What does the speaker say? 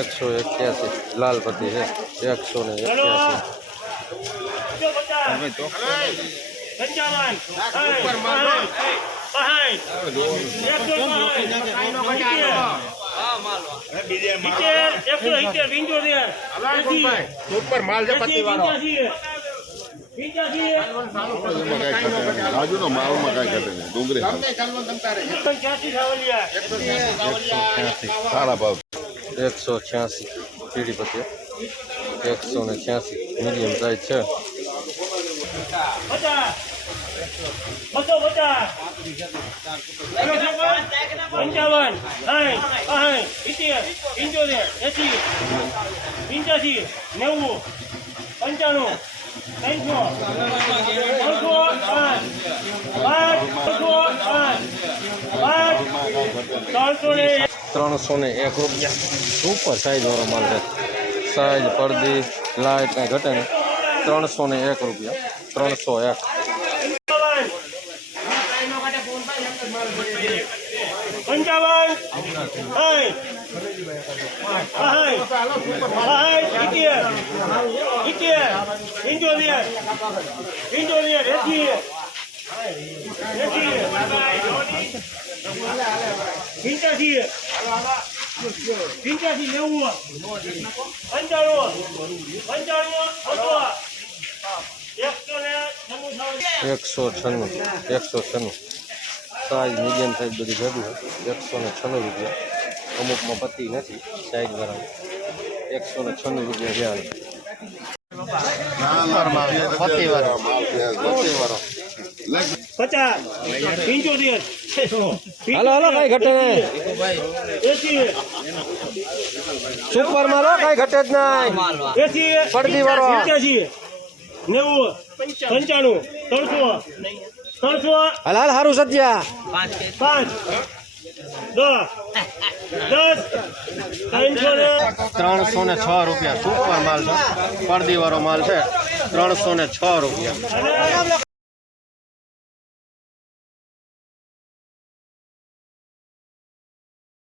એકસો એક્યાસી લાલપતિ છે. એકસો ને એક્યાસી પંચાવન એકસો પંચોતેર. ઉપર માલ છે પત્તી વાળો. રાજુનો માલમાં કાંઈ ઘટે નહીં ડુંગળી હાલ. સારા ભાવ એકસો છ્યાસી પછી એકસો ને છ્યાસી મીડિયમ સાઈઝ છે પંચાવન પંચોતેર એસી પંચ્યાસી નેવું પંચાણું ત્રણસો ત્રણસો આઠ પાંચ ત્રણસો આઠ પાંચ ત્રણસો ને ત્રણસો ને એક રૂપિયા. સુપર સાઈઝ વાળો માલ છે. સાઈઝ પડદી લાઇટ ને ઘટે ત્રણસો ને એક રૂપિયા. ત્રણસો એક. પંચાવન. સિત્તેર. સિત્તેર. પંચોતેર. પંચોતેર. એસી પંચ્યાસી. પંચ્યાસી, નેવું. પંચાણું. પંચાણું એકસો છન્નું. એકસો છન્નું. સાઈઝ મીડિયમ સાઈઝ બધી ભેગું છે એકસો ને છન્નું રૂપિયા. અમુકમાં પતી નથી સાઈઝ વાળા એકસો ને છન્નું રૂપિયા રહ્યા સુપરમાં હો, કાંઈ ઘટે જ નહીં. પડદી વાળો. નેવું પંચાણું ત્રણસો ત્રણસો હારું સત્યા. પાંચ. ત્રણસો ને છ રૂપિયા. સુપર માલ છે? પરદીવાળો માલ છે. ત્રણસો ને છ રૂપિયા.